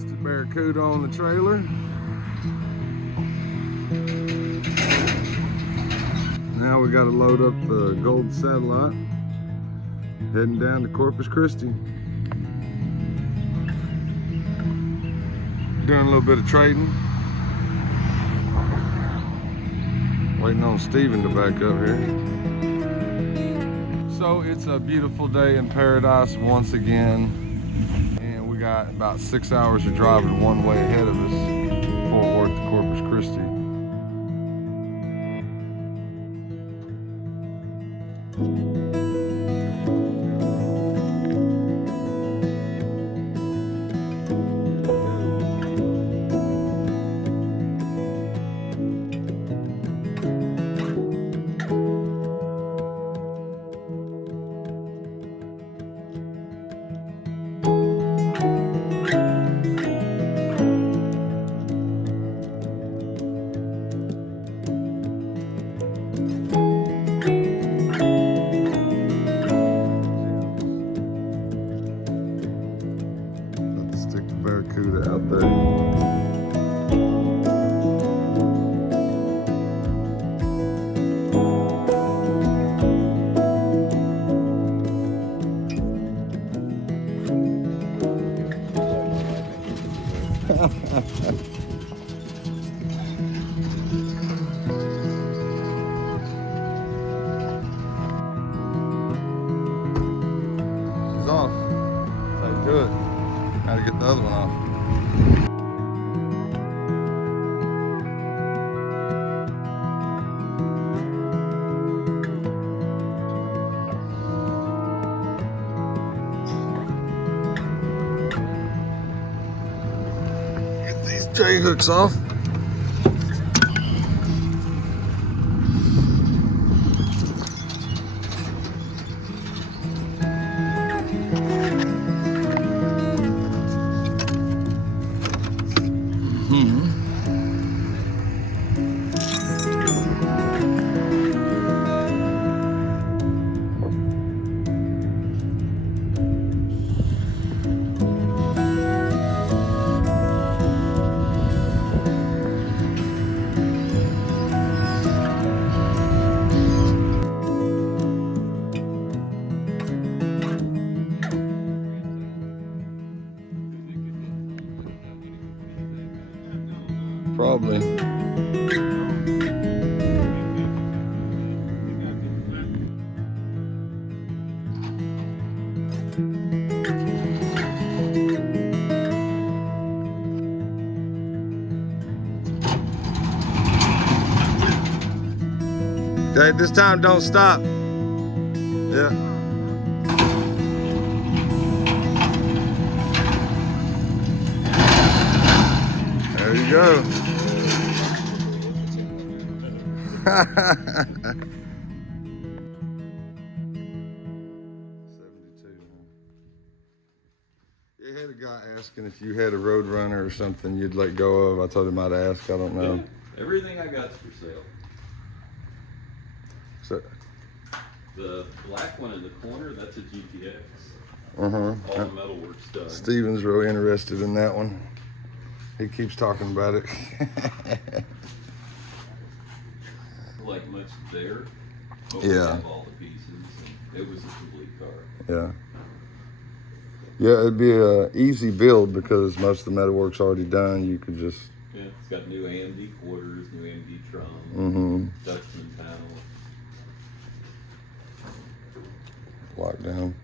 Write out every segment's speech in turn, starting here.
Rusted Barracuda on the trailer. Now we got to load up the gold satellite. Heading down to Corpus Christi. Doing a little bit of trading. Waiting on Steven to back up here. So it's a beautiful day in paradise once again. And we got about 6 hours of driving one way ahead of us. Fort Worth to Corpus Christi. Barracuda out there. It's off. Let's do it. Gotta get the other one off. Get these J hooks off. Probably. Okay, this time don't stop. Yeah. There you go. 72. You had a guy asking if you had a Road Runner or something you'd let go of. I told him I'd ask. I don't know. Yeah, everything I got's for sale. So, the black one in the corner, that's a GTX. uh-huh. All the metalwork's done. Steven's real interested in that one. He keeps talking about it. Like much there. But Yeah. We have all the pieces. And it was a complete car. Yeah. Yeah, it'd be a easy build because most of the metalwork's already done. You could just. Yeah, it's got new AMD quarters, new AMD drum, Dutchman panel. Lock down.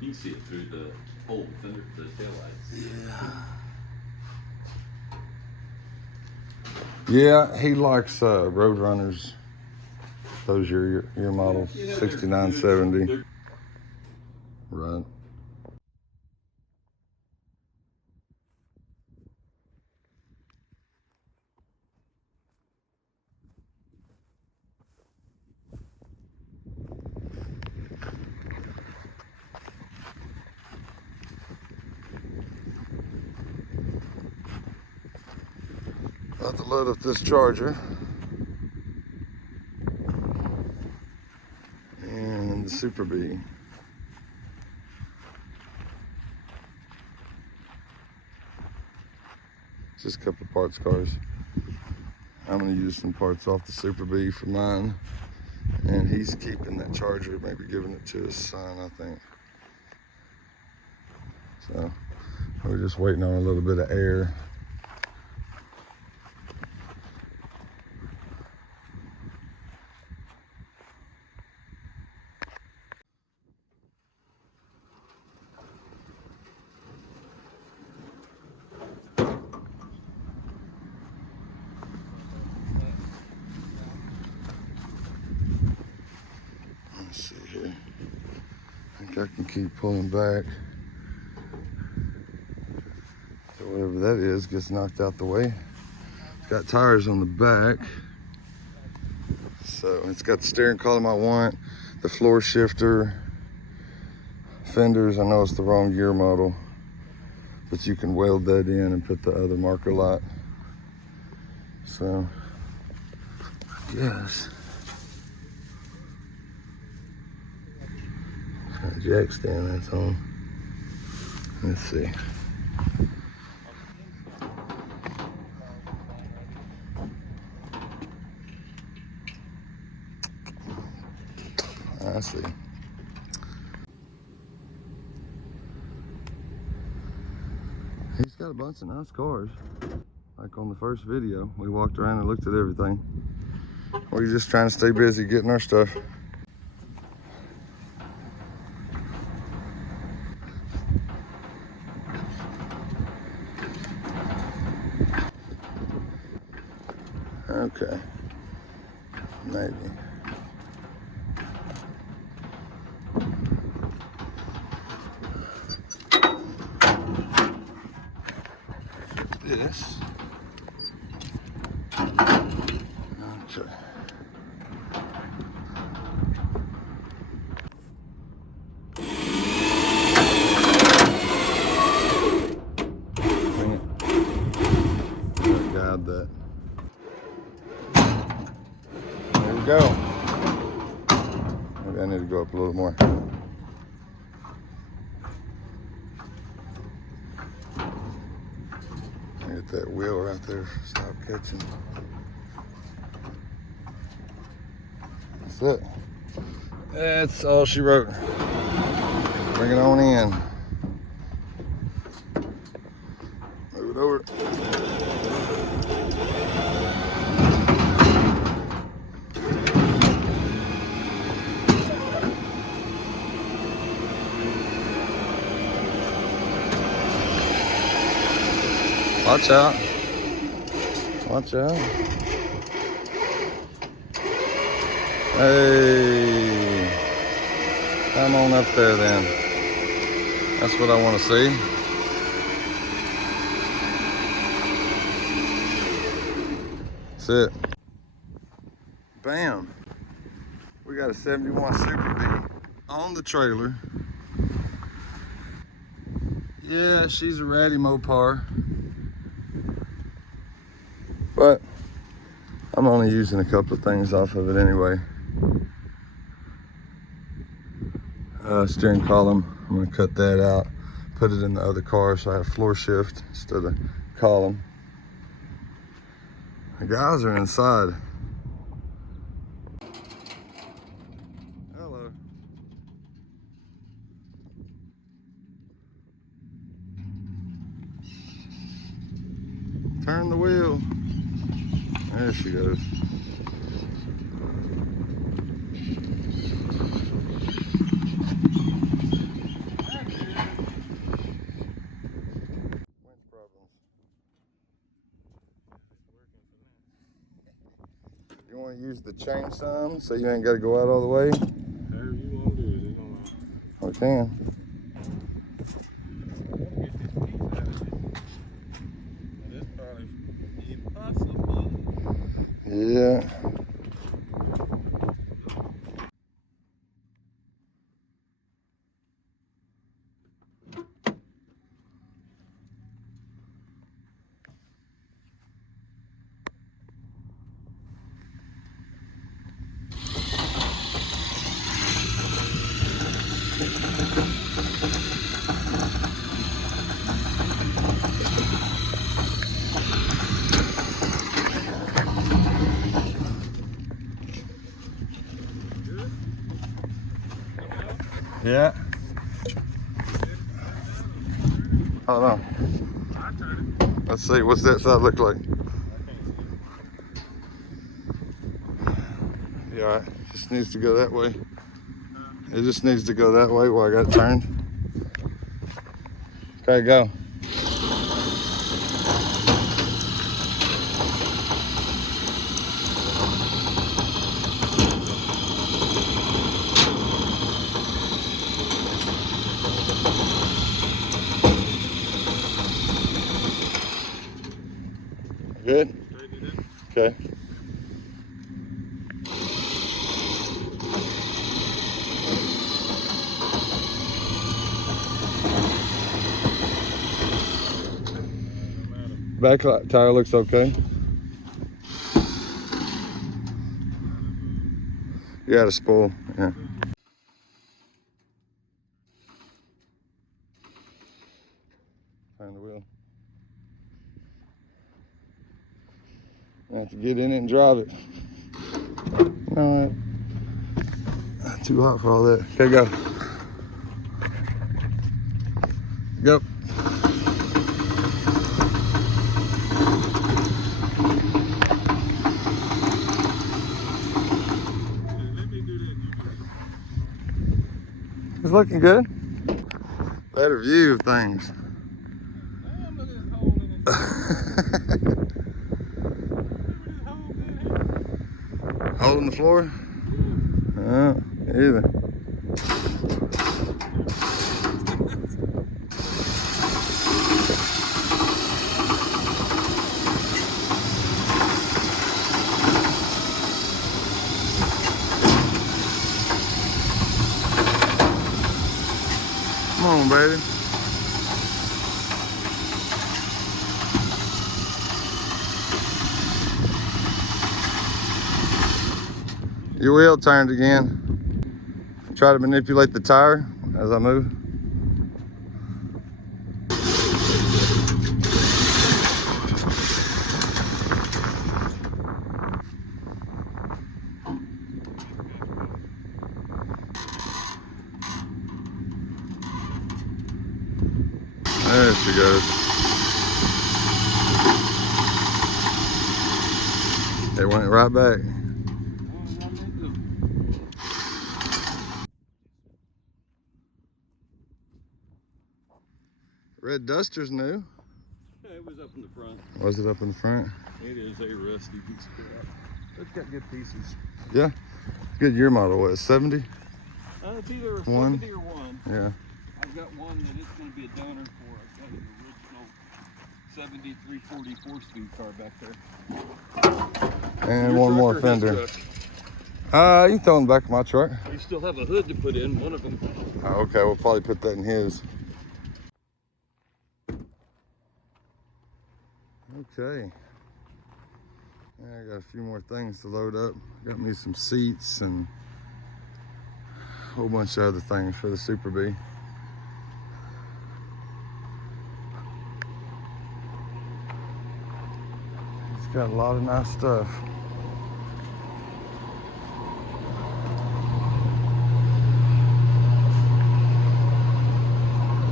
You can see it through the whole fender, the taillights. Yeah, he likes Road Runners. Those are your models, Yeah, 6970. Right. About to load up this charger. And the Super B. just a couple of parts cars. I'm gonna use some parts off the Super B for mine. And he's keeping that Charger, maybe giving it to his son, I think. So we're just waiting on a little bit of air. Let's see here. I think I can keep pulling back. So whatever that is gets knocked out the way. It's got tires on the back. So it's got the steering column I want, the floor shifter, fenders. I know it's the wrong gear model, but you can weld that in and put the other marker light. So I guess jack stand that's on. Let's see. I see. He's got a bunch of nice cars. Like on the first video, we walked around and looked at everything. We're just trying to stay busy getting our stuff. Okay, maybe. This. Okay. Guide that. There we go. Maybe I need to go up a little more. Get that wheel right there. Stop catching. That's it. That's all she wrote. Bring it on in. Move it over. Watch out. Watch out. Hey. Come on up there then. That's what I want to see. That's it. Bam. We got a 71 Super B on the trailer. Yeah, she's a ratty Mopar. But I'm only using a couple of things off of it anyway. Steering column, I'm gonna cut that out, put it in the other car so I have floor shift instead of column. The guys are inside. Hello. Turn the wheel. There she goes. You want to use the chain some so you ain't got to go out all the way? However you want to do it, We can. That's probably impossible. Yeah. Yeah. Hold on. Let's see, what's that side look like? Yeah, all right. Just needs to go that way. It just needs to go that way where I got it turned. Okay, go. Good? Okay. Back tire looks okay. You got a spool, yeah. Turn the wheel. I have to get in it and drive it. No, not too hot for all that. Okay, go. Go. It's looking good. Better view of things. Hole in the floor? Oh, either. Come on, baby. Your wheel turned again. Try to manipulate the tire as I move. There she goes. It went right back. Red Duster's new. Yeah, it was up in the front. Was it up in the front? It is a rusty piece of crap. It's got good pieces. Yeah. Good year model, what, 70? It's either a One. 70 or 1. Yeah. I've got one that it's going to be a donor for. I've got an original 70 340 4-speed car back there. And Your one more truck or his fender. truck? You can throw in the back of my truck. We still have a hood to put in, one of them. Oh, okay, we'll probably put that in his. Okay. Yeah, I got a few more things to load up. Got me some seats and a whole bunch of other things for the Super Bee. It's got a lot of nice stuff.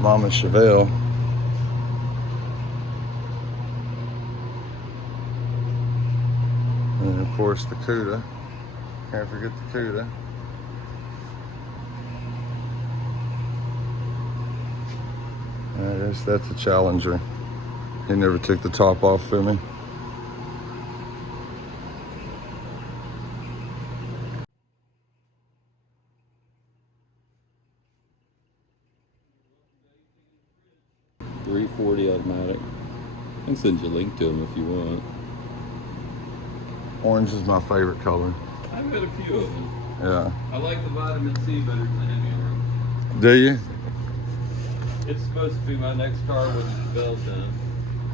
Mama Chevelle. And of course the CUDA. Can't forget the CUDA. That's a Challenger. He never took the top off for me. .340 automatic. I can send you a link to them if you want. Orange is my favorite color. I've got a few of them. Yeah. I like the vitamin C better than the Hemi. Do you? It's supposed to be my next car when the Chevelle's done.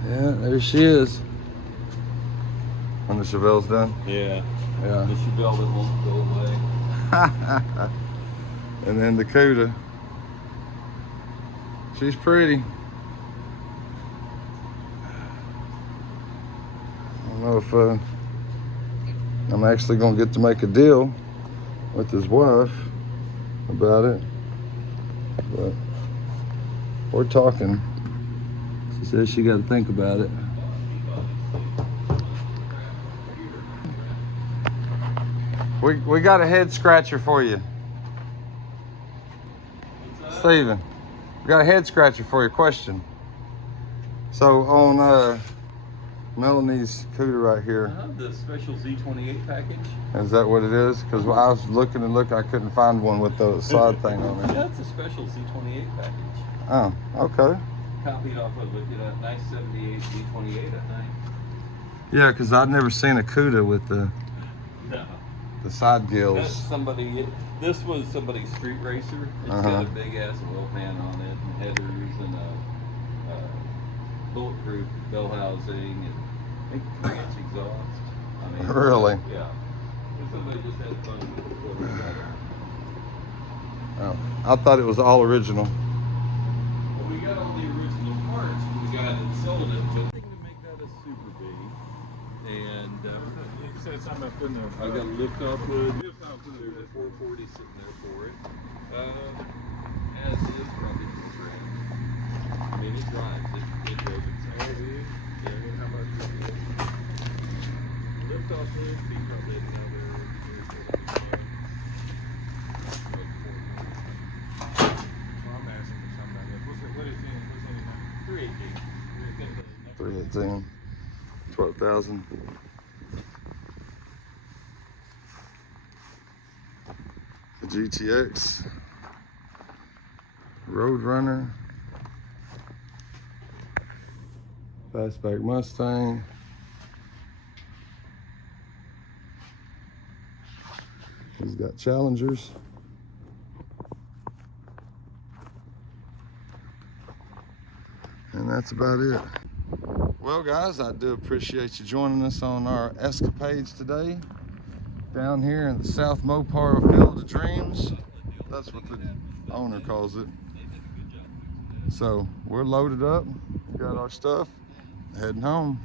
Yeah, there she is. When the Chevelle's done? Yeah. Yeah. The Chevelle that won't go away. And then the CUDA. She's pretty. I don't know if I'm actually gonna get to make a deal with his wife about it. But we're talking. She says she got to think about it. We got a head scratcher for you, Steven. We got a head scratcher for your question. So on Melanie's cooter right here. The special Z28 package. Is that what it is? Because I was looking and looking, I couldn't find one with the side thing on it. Yeah, it's a special Z28 package. Oh, okay. Copied off of a nice 78 Z28, I think. Yeah, because I'd never seen a CUDA with the side That's gills. somebody. This was somebody's street racer. It's got a big ass wheel pan on it, and headers, and a bulletproof bell housing, and I think 3-inch exhaust. I mean, Really? Yeah. And somebody just had fun with what we got. Oh, I thought it was all original. Well, we got all the original parts from the guy that sold it, but I think to make that a Super B. And You said something about putting I got a lift off hood. There's a 440 sitting there for it. As is probably for the trend. I mean, it drives. It drove itself. Yeah, how much is it? Lift off hood, be probably another. I'm asking for something like that. What is in? What's in it now? 318. 318, 12,000. The GTX, Roadrunner, Fastback Mustang. He's got Challengers. And that's about it. Well, guys, I do appreciate you joining us on our escapades today down here in the South Mopar Field of Dreams. That's what the owner calls it. So we're loaded up, got our stuff, heading home.